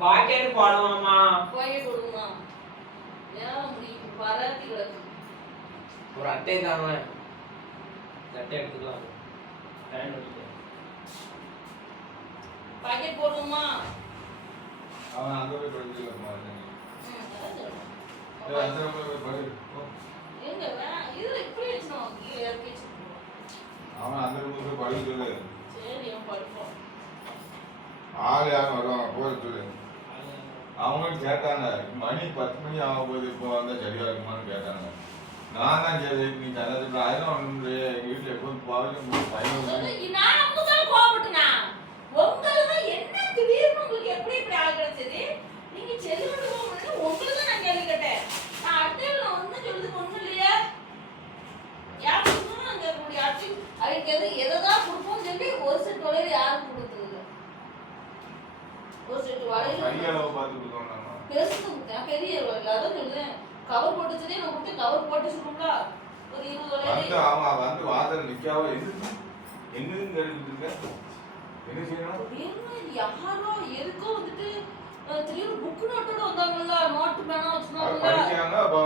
packet போடுவாமா packet போடுமா ஏன் முடியும் பராத்தி கிடக்கு ஒரு அட்டை தாங்க அட்டை எடுத்துக்கலாம் டைம் எடுத்து பாக்கெட் போடுமா அவன் அந்த போய் படிக்கல மாதிரி அந்த போய் படி எங்க இதுல இப்படி வெச்சோம் கீழ இறக்கி வெச்சு அவன் அந்த போய் படி சொல்லு சரி அவன் படிப்போம் ஆள் யாரும் வருவாங்க போய் சொல்லு அவங்களும் கேட்டாங்க மணி 10 மணி ஆகும் போது இப்போ வந்தால் சரியா இருக்குமான்னு கேட்டாங்க நான் தான் சரி நீ தரதுக்கு ஆயிரம் ஒன்று எங்கள் வீட்டில் எப்போது போகணும் நான் உங்களுக்கு கோபப்பட்டேனா உங்களுக்கு என்ன திடீர்னு உங்களுக்கு எப்படி இப்படி ஆள் கிடைச்சது நீங்க செல்லுட்டு போகணும் உங்களுக்கு தான் நான் கேள்வி கேட்டேன் நான் அட்டையில வந்து சொல்லுது ஒண்ணும் இல்லையா யாருக்கும் அங்க கூடிய அட்டை அதுக்கு எதான் கொடுப்போம் சொல்லி ஒரு செட் வளையல் யாருக்கு கொடுத்தது ஒரு செட் வளையல் கையளவு பார்த்து கொடுத்தோம் பெருசு பெரிய அதான் சொல்லுறேன் கவர் போட்டுச்சதே நான் கொடுத்து கவர் போட்டு சொல்லுங்களா ஒரு 20 வளையல் அவன் வந்து வாசல் நிக்காம எங்கன்னு கேட்டுட்டு இருக்க என்ன செய்யணும் யாரோ எதுக்கோ வந்துட்டு திடீர்னு புக் நோட்டோட வந்தாங்கல்ல நோட்டு பேனா வச்சுனாங்கல்ல படிக்காங்க அப்ப